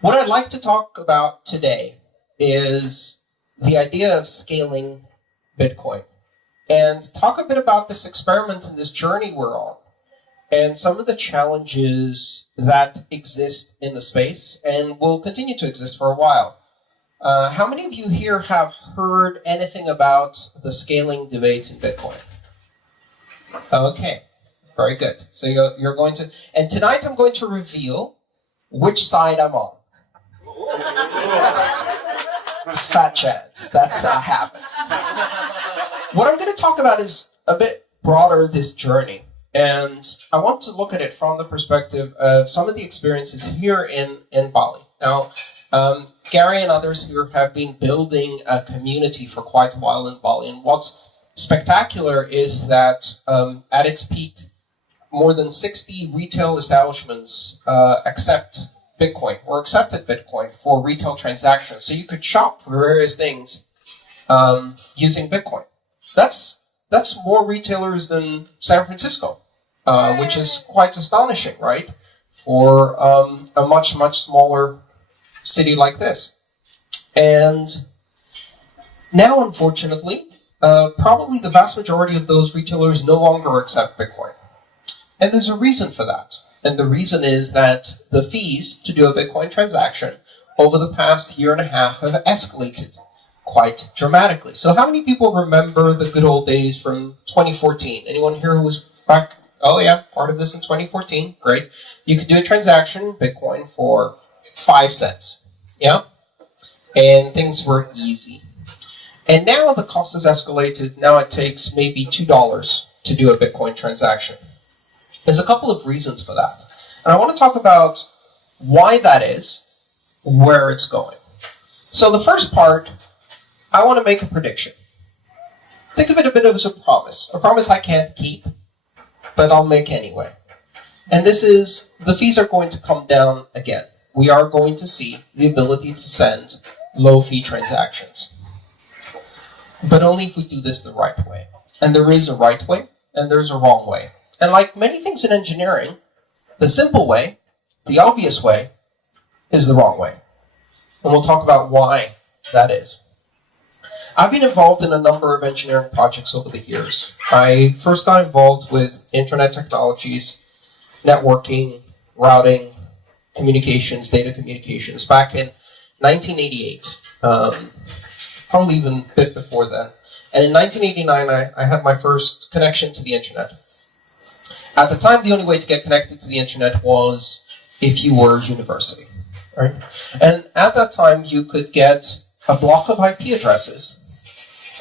What I'd like to talk about today is the idea of scaling Bitcoin and talk a bit about this experiment and this journey we're on and some of the challenges that exist in the space and will continue to exist for a while. How many of you here have heard anything about the scaling debate in Bitcoin? Okay, very good. So you're going to, and tonight I'm going to reveal which side I'm on. Fat chance. That's not happening. What I'm going to talk about is a bit broader, this journey. And I want to look at it from the perspective of some of the experiences here in Bali. Now, Gary and others here have been building a community for quite a while in Bali. And what's spectacular is that at its peak, more than 60 retail establishments accepted Bitcoin for retail transactions. So you could shop for various things using Bitcoin. That's more retailers than San Francisco, which is quite astonishing, right? For a much, much smaller city like this. And now, unfortunately, probably the vast majority of those retailers no longer accept Bitcoin. And there's a reason for that. And the reason is that the fees to do a Bitcoin transaction over the past year and a half have escalated quite dramatically. So how many people remember the good old days from 2014? Anyone here who was back? Oh yeah, part of this in 2014. Great. You could do a transaction in Bitcoin for 5 cents. Yeah? And things were easy. And now the cost has escalated. Now it takes maybe $2 to do a Bitcoin transaction. There's a couple of reasons for that. And I want to talk about why that is, where it's going. So the first part, I want to make a prediction. Think of it a bit as a promise I can't keep, but I'll make anyway. And this is, the fees are going to come down again. We are going to see the ability to send low-fee transactions. But only if we do this the right way. And there is a right way, and there's a wrong way. And like many things in engineering, the simple way, the obvious way, is the wrong way. And we'll talk about why that is. I've been involved in a number of engineering projects over the years. I first got involved with internet technologies, networking, routing, communications, data communications back in 1988, probably even a bit before then. And in 1989, I had my first connection to the internet. At the time, the only way to get connected to the internet was if you were university, right? And at that time, you could get a block of IP addresses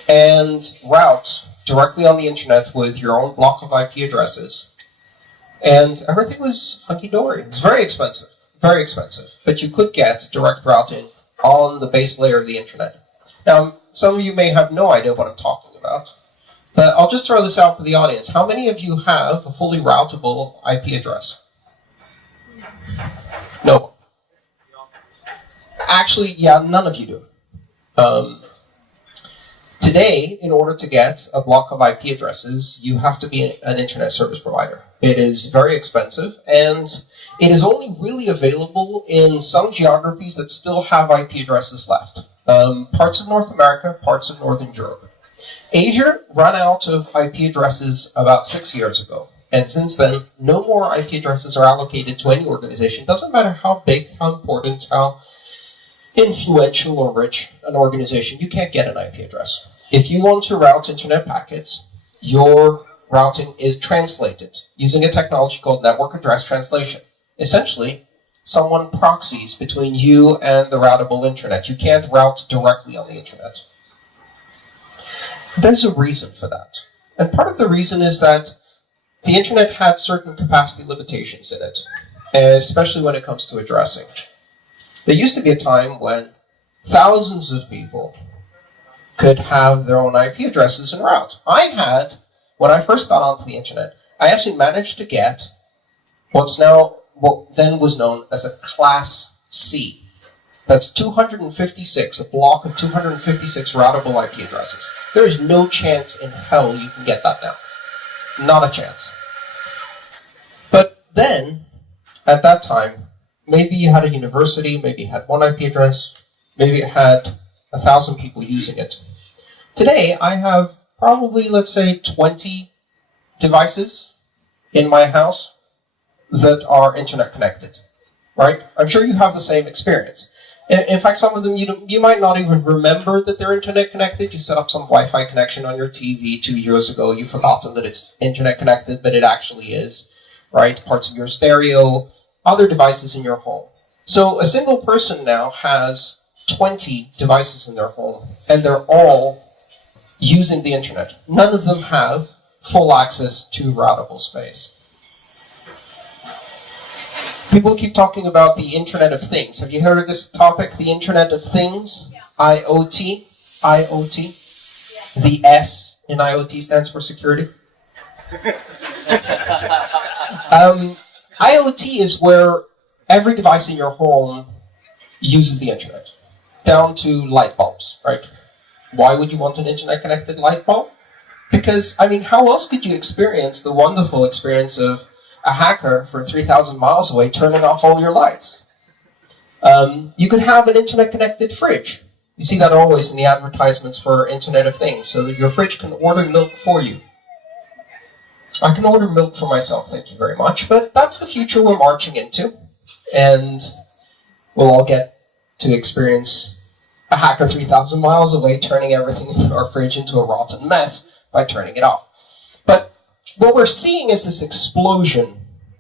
and route directly on the internet with your own block of IP addresses. And everything was hunky-dory. It was very expensive, but you could get direct routing on the base layer of the internet. Now, some of you may have no idea what I'm talking about. But I'll just throw this out for the audience. How many of you have a fully routable IP address? No. Actually, yeah, none of you do. Today, in order to get a block of IP addresses, you have to be an internet service provider. It is very expensive, and it is only really available in some geographies that still have IP addresses left. Parts of North America, parts of Northern Europe. Asia ran out of IP addresses about 6 years ago. And since then, no more IP addresses are allocated to any organization. Doesn't matter how big, how important, how influential or rich an organization, you can't get an IP address. If you want to route internet packets, your routing is translated using a technology called network address translation. Essentially, someone proxies between you and the routable internet. You can't route directly on the internet. There's a reason for that. And part of the reason is that the internet had certain capacity limitations in it, especially when it comes to addressing. There used to be a time when thousands of people could have their own IP addresses and route. When I first got onto the internet, I actually managed to get what then was known as a Class C. That's 256, a block of 256 routable IP addresses. There is no chance in hell you can get that now. Not a chance. But then, at that time, maybe you had a university, maybe you had one IP address, maybe it had 1,000 people using it. Today, I have probably, let's say, 20 devices in my house that are internet connected, right? I'm sure you have the same experience. In fact, some of them you might not even remember that they're internet connected. You set up some Wi-Fi connection on your TV 2 years ago. You've forgotten that it's internet connected, but it actually is, right? Parts of your stereo, other devices in your home. So a single person now has 20 devices in their home, and they're all using the internet. None of them have full access to routable space. People keep talking about the Internet of Things. Have you heard of this topic, the Internet of Things? Yeah. IoT. IoT. Yeah. The S in IoT stands for security. IoT is where every device in your home uses the internet, down to light bulbs, right? Why would you want an internet-connected light bulb? Because, I mean, how else could you experience the wonderful experience of a hacker from 3,000 miles away turning off all your lights? You could have an internet-connected fridge. You see that always in the advertisements for Internet of Things, so that your fridge can order milk for you. I can order milk for myself, thank you very much, but that's the future we're marching into, and we'll all get to experience a hacker 3,000 miles away turning everything in our fridge into a rotten mess by turning it off. But what we're seeing is this explosion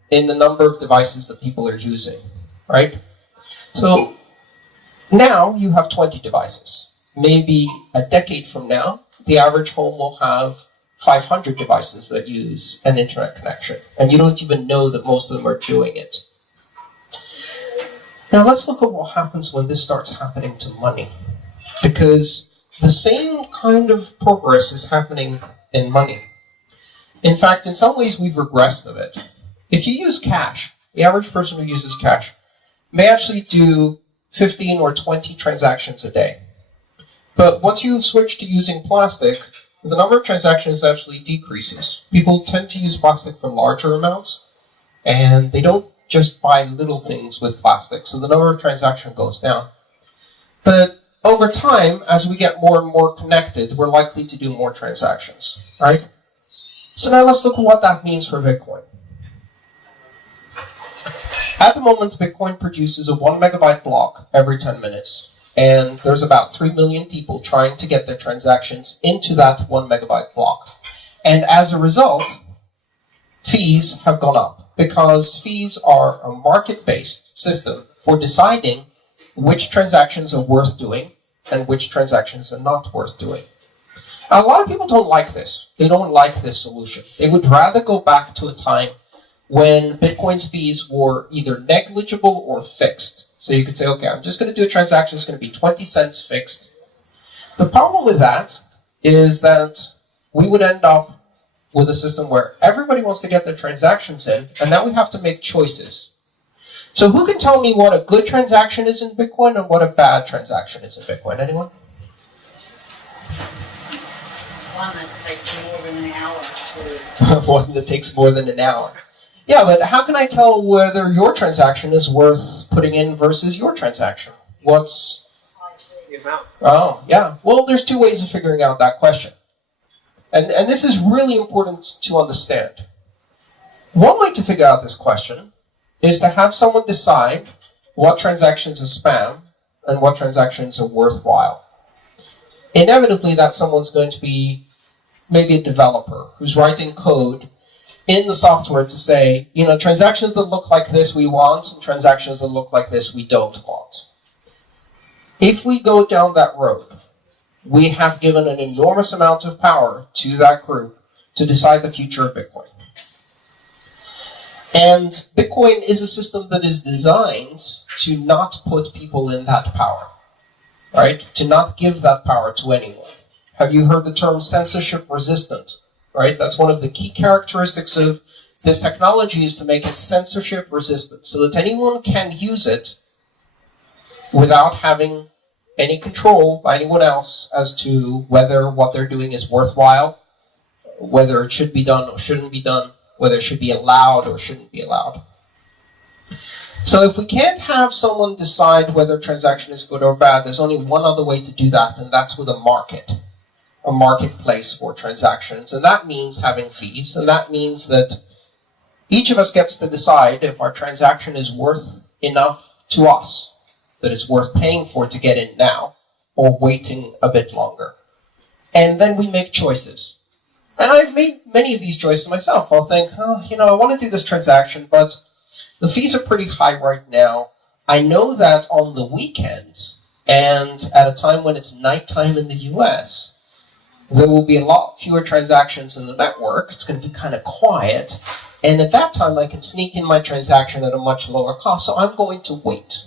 in the number of devices that people are using, right? So now you have 20 devices. Maybe a decade from now, the average home will have 500 devices that use an internet connection, and you don't even know that most of them are doing it. Now let's look at what happens when this starts happening to money, because the same kind of progress is happening in money. In fact, in some ways, we've regressed a bit. If you use cash, the average person who uses cash may actually do 15 or 20 transactions a day. But once you switch to using plastic, the number of transactions actually decreases. People tend to use plastic for larger amounts, and they don't just buy little things with plastic, so the number of transactions goes down. But over time, as we get more and more connected, we're likely to do more transactions, right? So now let's look at what that means for Bitcoin. At the moment, Bitcoin produces a 1 megabyte block every 10 minutes. And there's about 3 million people trying to get their transactions into that 1 megabyte block. And as a result, fees have gone up, because fees are a market-based system for deciding which transactions are worth doing and which transactions are not worth doing. Now, a lot of people don't like this. They don't like this solution. They would rather go back to a time when Bitcoin's fees were either negligible or fixed. So you could say, okay, I'm just going to do a transaction, it's going to be 20 cents fixed. The problem with that is that we would end up with a system where everybody wants to get their transactions in, and now we have to make choices. So who can tell me what a good transaction is in Bitcoin and what a bad transaction is in Bitcoin? Anyone? One that takes more than an hour. One that takes more than an hour. Yeah, but how can I tell whether your transaction is worth putting in versus your transaction? What's the amount? Oh, yeah. Well, there's two ways of figuring out that question. And this is really important to understand. One way to figure out this question is to have someone decide what transactions are spam and what transactions are worthwhile. Inevitably, that someone's going to be maybe a developer who's writing code in the software to say, you know, transactions that look like this we want, and transactions that look like this we don't want. If we go down that road, we have given an enormous amount of power to that group to decide the future of Bitcoin. And Bitcoin is a system that is designed to not put people in that power, right? To not give that power to anyone. Have you heard the term censorship resistant? Right? That's one of the key characteristics of this technology, is to make it censorship resistant, so that anyone can use it without having any control by anyone else as to whether what they're doing is worthwhile, whether it should be done or shouldn't be done, whether it should be allowed or shouldn't be allowed. So if we can't have someone decide whether a transaction is good or bad, there's only one other way to do that, and that's with a marketplace for transactions. And that means having fees, and that means that each of us gets to decide if our transaction is worth enough to us, that it's worth paying for to get in now, or waiting a bit longer. And then we make choices. And I've made many of these choices myself. I'll think, I want to do this transaction, but the fees are pretty high right now. I know that on the weekend, and at a time when it's nighttime in the US, there will be a lot fewer transactions in the network. It's going to be kind of quiet. And at that time, I can sneak in my transaction at a much lower cost, so I'm going to wait.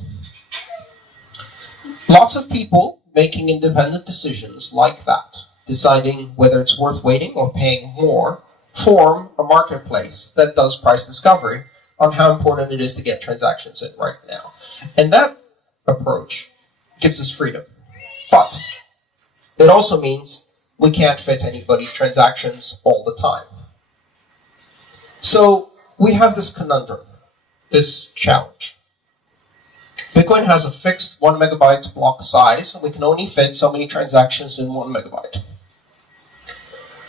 Lots of people making independent decisions like that, deciding whether it's worth waiting or paying more, form a marketplace that does price discovery on how important it is to get transactions in right now. And that approach gives us freedom. But it also means we can't fit anybody's transactions all the time. So we have this conundrum, this challenge. Bitcoin has a fixed 1 megabyte block size, and we can only fit so many transactions in 1 megabyte.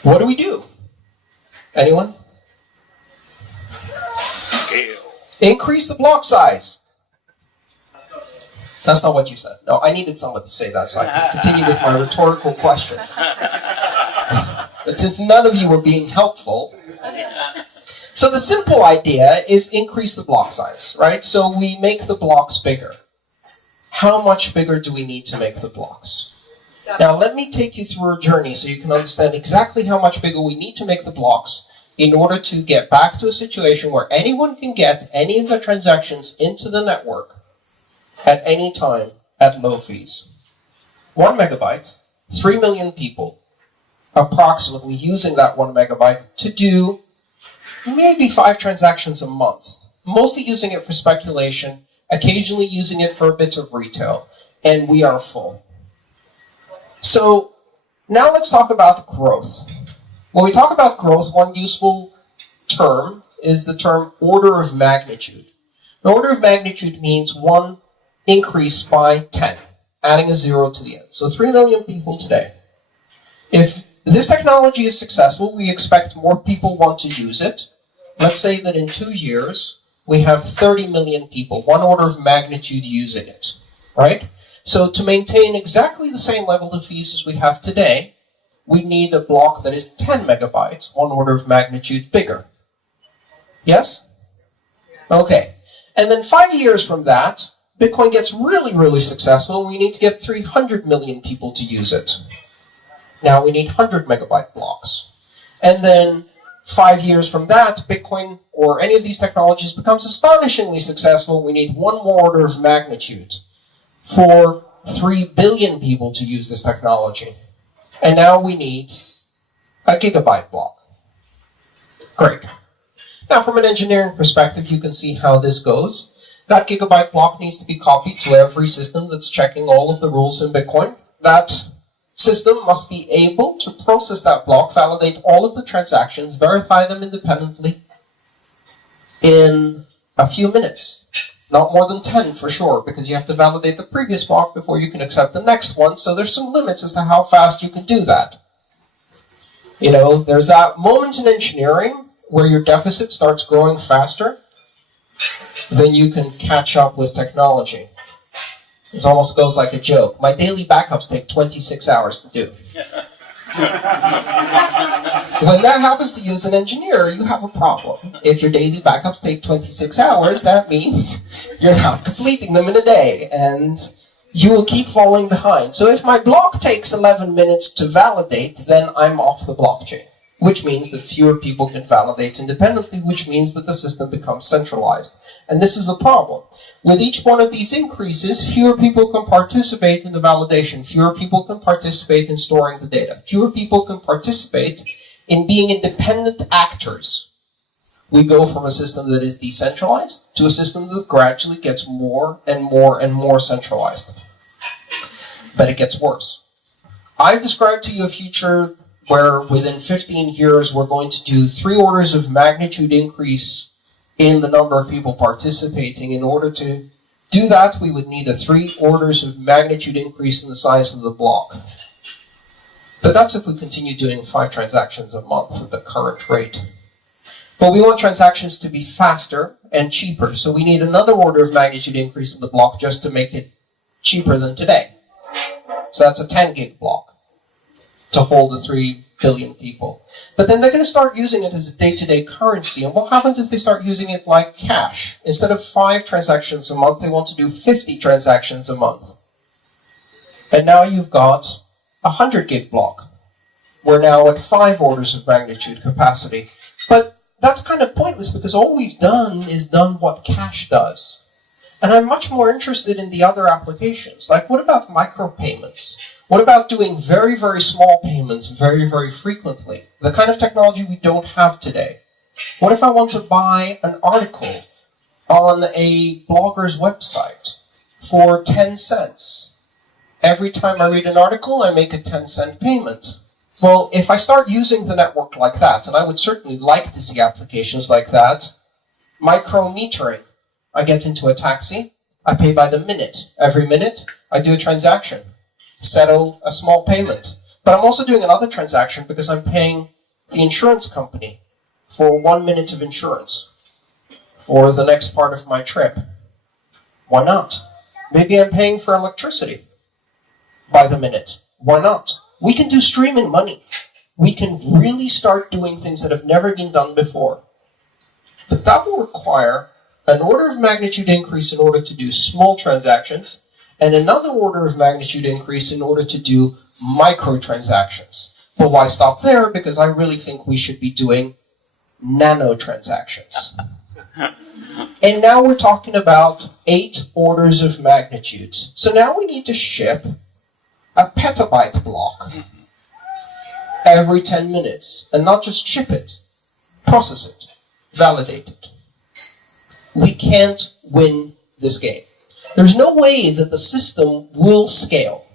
What do we do? Anyone? Increase the block size. That's not what you said. No, I needed someone to say that so I can continue with my rhetorical question. But since none of you were being helpful, so the simple idea is increase the block size, right? So we make the blocks bigger. How much bigger do we need to make the blocks? Now let me take you through a journey so you can understand exactly how much bigger we need to make the blocks in order to get back to a situation where anyone can get any of the transactions into the network at any time at low fees. 1 megabyte, 3 million people approximately using that 1 megabyte to do maybe 5 transactions a month, mostly using it for speculation, occasionally using it for a bit of retail, and we are full. So now let's talk about growth. When we talk about growth, one useful term is the term order of magnitude. The order of magnitude means one increase by 10, adding a 0 to the end. So 3 million people today. If this technology is successful, we expect more people want to use it. Let's say that in 2 years, we have 30 million people, one order of magnitude using it, right? So to maintain exactly the same level of fees as we have today, we need a block that is 10 megabytes, one order of magnitude bigger. Yes? Okay. And then 5 years from that, Bitcoin gets really, really successful. We need to get 300 million people to use it. Now we need 100 megabyte blocks. And then 5 years from that, Bitcoin or any of these technologies becomes astonishingly successful. We need one more order of magnitude for 3 billion people to use this technology. And now we need a gigabyte block. Great. Now from an engineering perspective, you can see how this goes. That gigabyte block needs to be copied to every system that's checking all of the rules in Bitcoin. That system must be able to process that block, validate all of the transactions, verify them independently in a few minutes. Not more than 10 for sure, because you have to validate the previous block before you can accept the next one, so there's some limits as to how fast you can do that. You know, there's that moment in engineering where your deficit starts growing faster than you can catch up with technology. This almost goes like a joke. My daily backups take 26 hours to do. When that happens to you as an engineer, you have a problem. If your daily backups take 26 hours, that means you're not completing them in a day, and you will keep falling behind. So if my block takes 11 minutes to validate, then I'm off the blockchain, which means that fewer people can validate independently, which means that the system becomes centralized. And this is the problem. With each one of these increases, fewer people can participate in the validation, fewer people can participate in storing the data, fewer people can participate in being independent actors. We go from a system that is decentralized to a system that gradually gets more and more and more centralized. But it gets worse. I've described to you a future where within 15 years we're going to do 3 orders of magnitude increase in the number of people participating. In order to do that, we would need a 3 orders of magnitude increase in the size of the block. But that's if we continue doing 5 transactions a month at the current rate. But we want transactions to be faster and cheaper, so we need another order of magnitude increase in the block just to make it cheaper than today. So that's a 10 gig block to hold the 3 billion people. But then they're going to start using it as a day-to-day currency. And what happens if they start using it like cash? Instead of 5 transactions a month, they want to do 50 transactions a month. And now you've got a 100 gig block. We're now at 5 orders of magnitude capacity. But that's kind of pointless because all we've done is done what cash does. And I'm much more interested in the other applications. Like, what about micropayments? What about doing very, very small payments very, very frequently? The kind of technology we don't have today. What if I want to buy an article on a blogger's website for 10 cents? Every time I read an article, I make a 10-cent payment. Well, if I start using the network like that, and I would certainly like to see applications like that, micrometering. I get into a taxi, I pay by the minute. Every minute, I do a transaction, settle a small payment. But I'm also doing another transaction because I'm paying the insurance company for 1 minute of insurance for the next part of my trip. Why not? Maybe I'm paying for electricity by the minute. Why not? We can do streaming money. We can really start doing things that have never been done before. But that will require an order of magnitude increase in order to do small transactions, and another order of magnitude increase in order to do microtransactions. But why stop there? Because I really think we should be doing nano transactions. And now we're talking about 8 orders of magnitude. So now we need to ship a petabyte block every 10 minutes. And not just ship it, process it, validate it. We can't win this game. There's no way that the system will scale.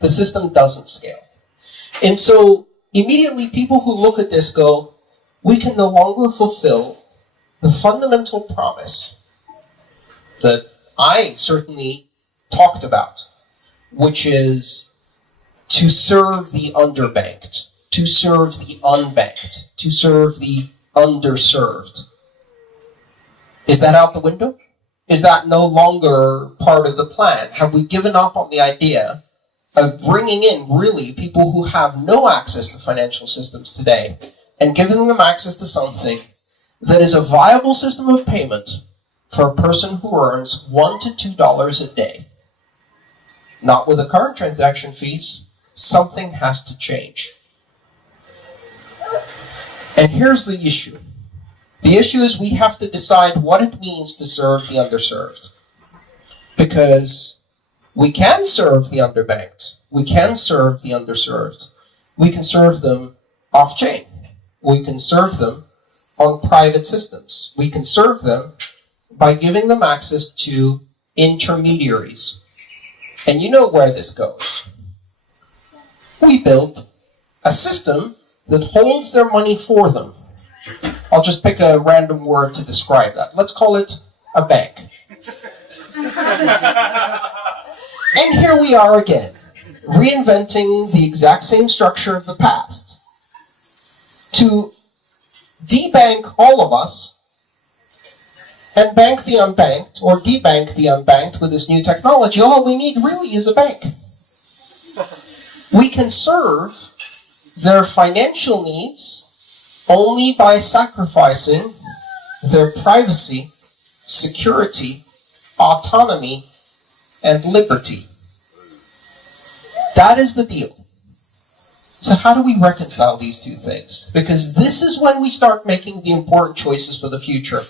The system doesn't scale. And so immediately people who look at this go, we can no longer fulfill the fundamental promise that I certainly talked about, which is to serve the underbanked, to serve the unbanked, to serve the underserved. Is that out the window? Is that no longer part of the plan? Have we given up on the idea of bringing in really people who have no access to financial systems today and giving them access to something that is a viable system of payment for a person who earns $1 to $2 a day? Not with the current transaction fees. Something has to change. And here's the issue. The issue is we have to decide what it means to serve the underserved. Because we can serve the underbanked. We can serve the underserved. We can serve them off-chain. We can serve them on private systems. We can serve them by giving them access to intermediaries. And you know where this goes. We built a system that holds their money for them. I'll just pick a random word to describe that. Let's call it a bank. And here we are again, reinventing the exact same structure of the past. To debank all of us and bank the unbanked, or debank the unbanked with this new technology, all we need really is a bank. We can serve their financial needs only by sacrificing their privacy, security, autonomy, and liberty. That is the deal. So how do we reconcile these two things? Because this is when we start making the important choices for the future.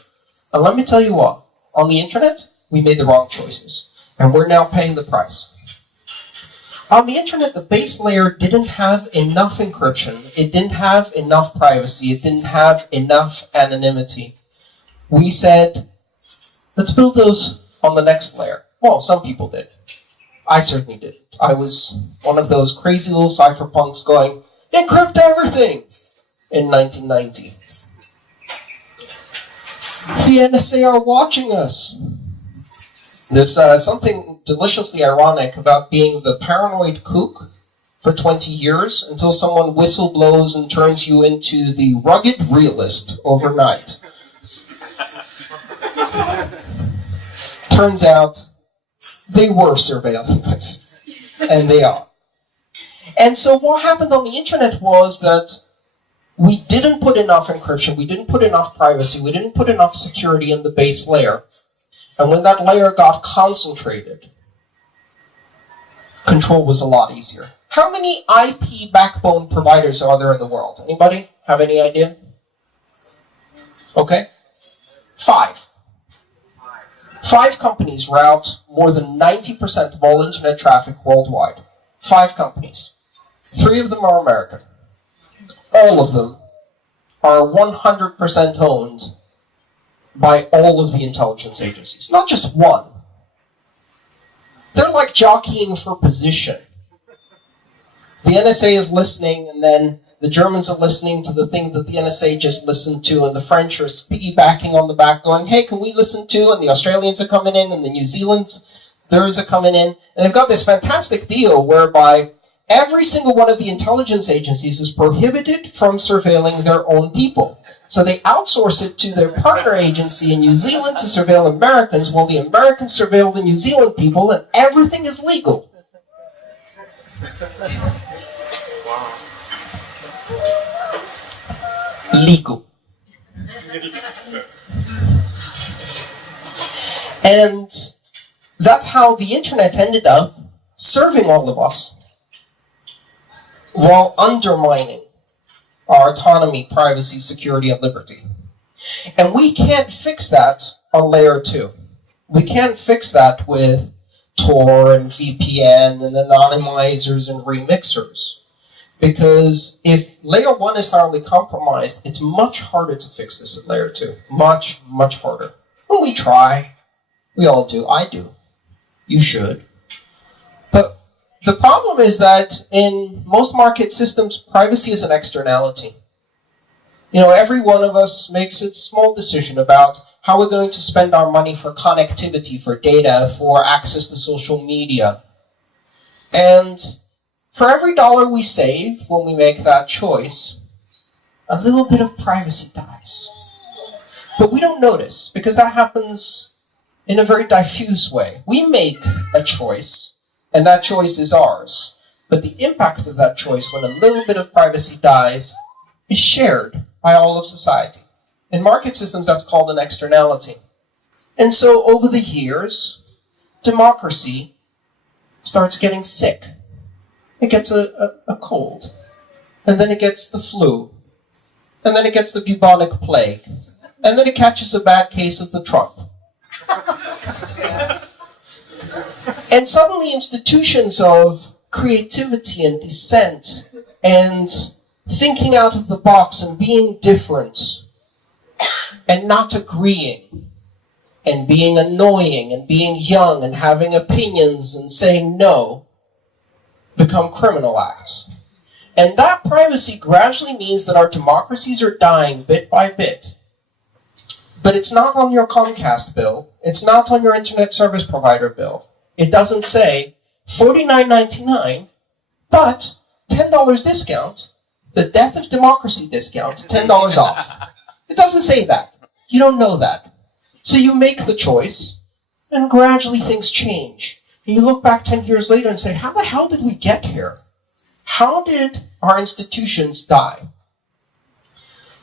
And let me tell you what, on the internet, we made the wrong choices. And we're now paying the price. On the internet, the base layer didn't have enough encryption. It didn't have enough privacy. It didn't have enough anonymity. We said, let's build those on the next layer. Well, some people did. I certainly didn't. I was one of those crazy little cypherpunks going, encrypt everything, in 1990. The NSA are watching us. There's something deliciously ironic about being the paranoid kook for 20 years until someone whistle blows and turns you into the rugged realist overnight. Turns out they were surveilling us, and they are. And so what happened on the internet was that we didn't put enough encryption, we didn't put enough privacy, we didn't put enough security in the base layer. And when that layer got concentrated, control was a lot easier. How many IP backbone providers are there in the world? Anybody have any idea? Okay. 5. 5 companies route more than 90% of all internet traffic worldwide. 5 companies. 3 of them are American. All of them are 100% owned by all of the intelligence agencies, not just one. They're like jockeying for position. The NSA is listening, and then the Germans are listening to the thing that the NSA just listened to, and the French are piggybacking on the back going, hey, can we listen to? And the Australians are coming in, and the New Zealanders are coming in. And they've got this fantastic deal whereby every single one of the intelligence agencies is prohibited from surveilling their own people. So they outsource it to their partner agency in New Zealand to surveil Americans, while the Americans surveil the New Zealand people, and everything is legal. Legal. And that's how the internet ended up serving all of us while undermining our autonomy, privacy, security, and liberty. And we can't fix that on layer 2. We can't fix that with Tor and VPN and anonymizers and remixers. Because if layer 1 is thoroughly compromised, it's much harder to fix this at layer 2. Much, much harder. And we try. We all do. I do. You should. But the problem is that in most market systems, privacy is an externality. You know, every one of us makes a small decision about how we're going to spend our money for connectivity, for data, for access to social media. And for every dollar we save when we make that choice, a little bit of privacy dies. But we don't notice, because that happens in a very diffuse way. We make a choice, and that choice is ours. But the impact of that choice, when a little bit of privacy dies, is shared by all of society. In market systems, that's called an externality. And so over the years, democracy starts getting sick. It gets a cold. And then it gets the flu. And then it gets the bubonic plague. And then it catches a bad case of the Trump. And suddenly institutions of creativity and dissent and thinking out of the box and being different and not agreeing and being annoying and being young and having opinions and saying no become criminal acts. And that privacy gradually means that our democracies are dying bit by bit. But it's not on your Comcast bill. It's not on your internet service provider bill. It doesn't say $49.99, but $10 discount, the death of democracy discount, $10 off. It doesn't say that. You don't know that. So you make the choice, and gradually things change. And you look back 10 years later and say, how the hell did we get here? How did our institutions die?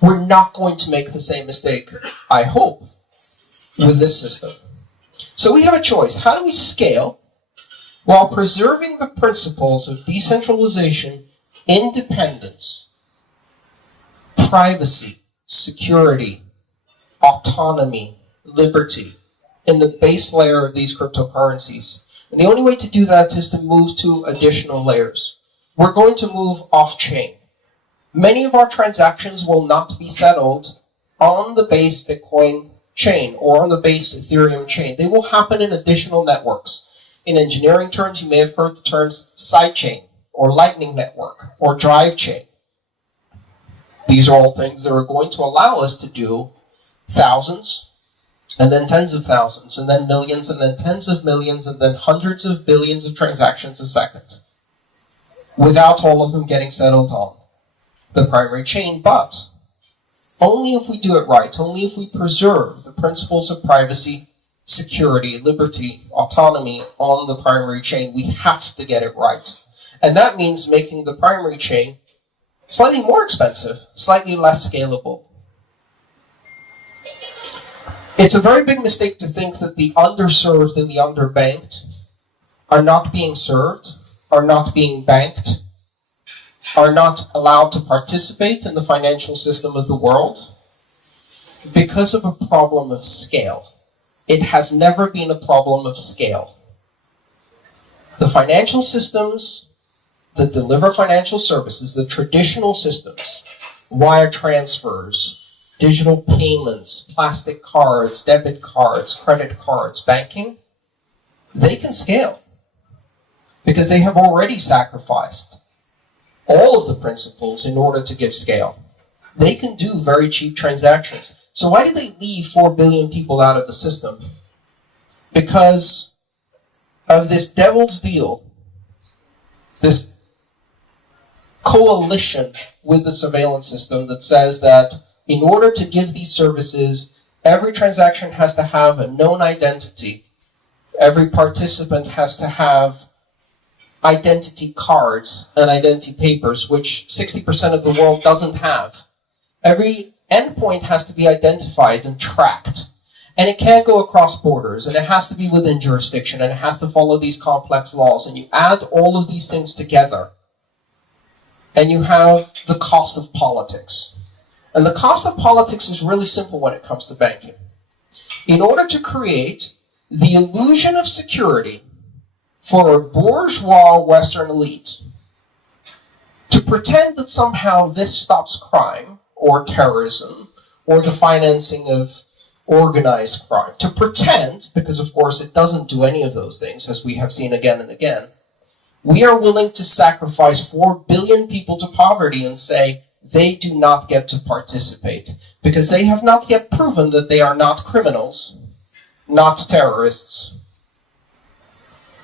We're not going to make the same mistake, I hope, with this system. So we have a choice. How do we scale while preserving the principles of decentralization, independence, privacy, security, autonomy, liberty in the base layer of these cryptocurrencies? And the only way to do that is to move to additional layers. We're going to move off-chain. Many of our transactions will not be settled on the base Bitcoin chain or on the base Ethereum chain. They will happen in additional networks. In engineering terms, you may have heard the terms sidechain or lightning network or drive chain. These are all things that are going to allow us to do thousands, and then tens of thousands, and then millions, and then tens of millions, and then hundreds of billions of transactions a second, without all of them getting settled on the primary chain. But only if we do it right, only if we preserve the principles of privacy, security, liberty, autonomy on the primary chain. We have to get it right. And that means making the primary chain slightly more expensive, slightly less scalable. It's a very big mistake to think that the underserved and the underbanked are not being served, are not being banked, are not allowed to participate in the financial system of the world because of a problem of scale. It has never been a problem of scale. The financial systems that deliver financial services, the traditional systems, wire transfers, digital payments, plastic cards, debit cards, credit cards, banking, they can scale because they have already sacrificed all of the principles in order to give scale. They can do very cheap transactions. So why do they leave 4 billion people out of the system? Because of this devil's deal, this coalition with the surveillance system that says that in order to give these services, every transaction has to have a known identity. Every participant has to have identity cards and identity papers, which 60% of the world doesn't have. Every endpoint has to be identified and tracked. And it can't go across borders, and it has to be within jurisdiction, and it has to follow these complex laws. And you add all of these things together, and you have the cost of politics. And the cost of politics is really simple when it comes to banking. In order to create the illusion of security for a bourgeois Western elite, to pretend that somehow this stops crime, or terrorism, or the financing of organized crime, to pretend, because of course it doesn't do any of those things, as we have seen again and again, we are willing to sacrifice 4 billion people to poverty and say they do not get to participate, because they have not yet proven that they are not criminals, not terrorists,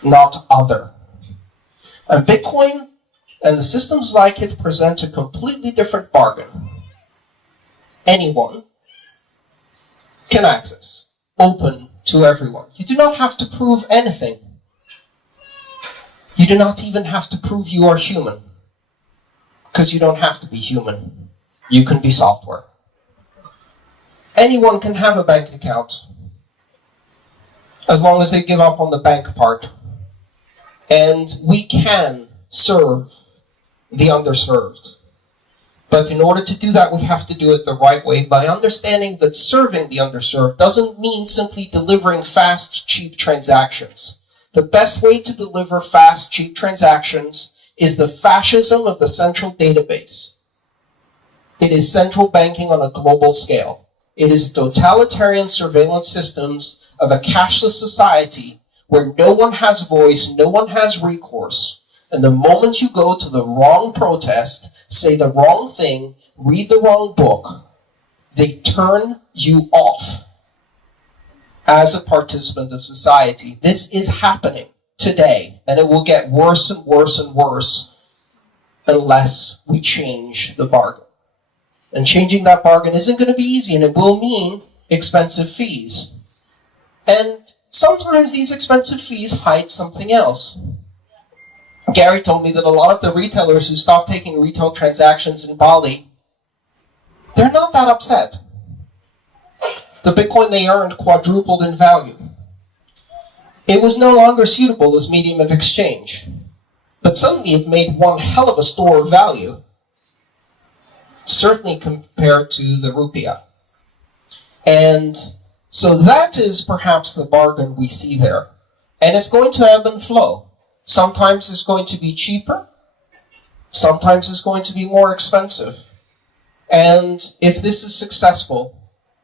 not other. And Bitcoin and the systems like it present a completely different bargain. Anyone can access, open to everyone. You do not have to prove anything. You do not even have to prove you are human, because you don't have to be human. You can be software. Anyone can have a bank account, as long as they give up on the bank part. And we can serve the underserved. But in order to do that, we have to do it the right way by understanding that serving the underserved doesn't mean simply delivering fast, cheap transactions. The best way to deliver fast, cheap transactions is the fascism of the central database. It is central banking on a global scale. It is totalitarian surveillance systems of a cashless society where no one has voice, no one has recourse. And the moment you go to the wrong protest, say the wrong thing, read the wrong book, they turn you off as a participant of society. This is happening today, and it will get worse and worse and worse unless we change the bargain. And changing that bargain isn't going to be easy, and it will mean expensive fees. And sometimes these expensive fees hide something else. Gary told me that a lot of the retailers who stopped taking retail transactions in Bali, they're not that upset. The Bitcoin they earned quadrupled in value. It was no longer suitable as medium of exchange, but suddenly it made one hell of a store of value, certainly compared to the rupiah. And so that is perhaps the bargain we see there. And it's going to ebb and flow. Sometimes it's going to be cheaper. Sometimes it's going to be more expensive. And if this is successful,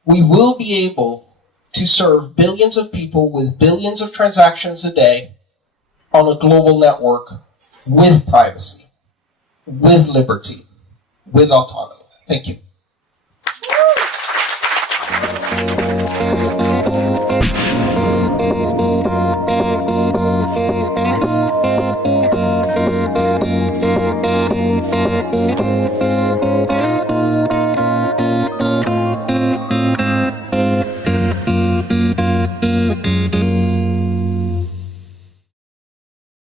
we will be able to serve billions of people with billions of transactions a day on a global network with privacy, with liberty, with autonomy. Thank you.